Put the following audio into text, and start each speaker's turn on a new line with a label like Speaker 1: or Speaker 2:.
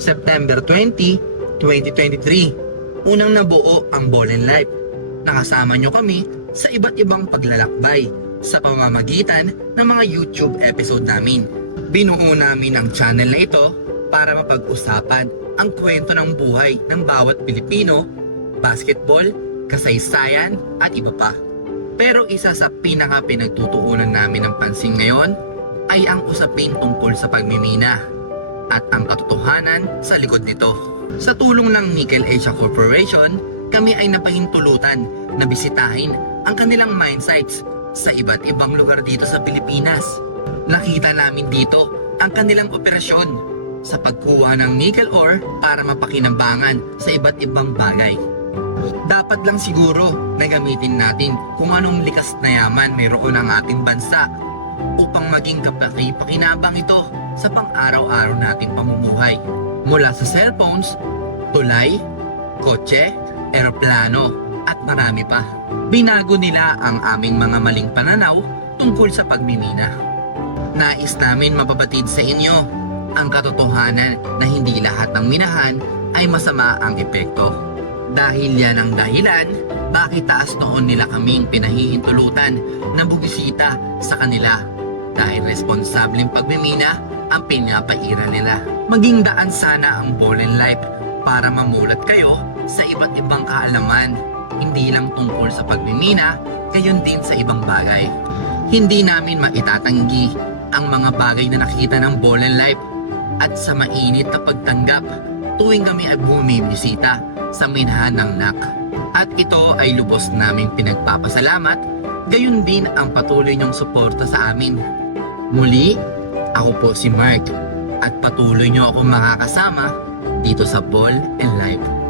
Speaker 1: September 20, 2023. Unang nabuo ang Ball and Life. Nakasama nyo kami sa iba't ibang paglalakbay sa pamamagitan ng mga YouTube episode namin. Binuo namin ang channel na ito para mapag-usapan ang kwento ng buhay ng bawat Pilipino, basketball, kasaysayan at iba pa. Pero isa sa pinaka pinagtutuunan namin ng pansin ngayon ay ang usapin tungkol sa pagmimina at ang katotohanan sa likod nito. Sa tulong ng Nickel Asia Corporation, kami ay napahintulutan na bisitahin ang kanilang mine sites sa iba't ibang lugar dito sa Pilipinas. Nakita namin dito ang kanilang operasyon sa pagkuha ng nickel ore para mapakinambangan sa iba't ibang bagay. Dapat lang siguro na gamitin natin kung anong likas na yaman mayroon ang ating bansa upang maging kapaki-pakinabang ito sa pang-araw-araw nating pamumuhay. Mula sa cellphones, tulay, kotse, eroplano, at marami pa. Binago nila ang aming mga maling pananaw tungkol sa pagmimina. Nais namin mapabatid sa inyo ang katotohanan na hindi lahat ng minahan ay masama ang epekto. Dahil yan ang dahilan bakit taas noon nila kaming pinahihintulutan na bubisita sa kanila dahil responsableng pagmimina ang pinapaira nila. Maging daan sana ang ball life para mamulat kayo sa iba't ibang kaalaman, hindi lang tungkol sa pagmimina, gayon din sa ibang bagay. Hindi namin maitatanggi ang mga bagay na nakita ng ball life at sa mainit na pagtanggap tuwing kami ay bumibisita sa minhan ng NAC. At ito ay lubos naming pinagpapasalamat, gayon din ang patuloy niyong suporta sa amin. Muli, ako po si Mark at patuloy niyo ako makakasama dito sa Ball and Life.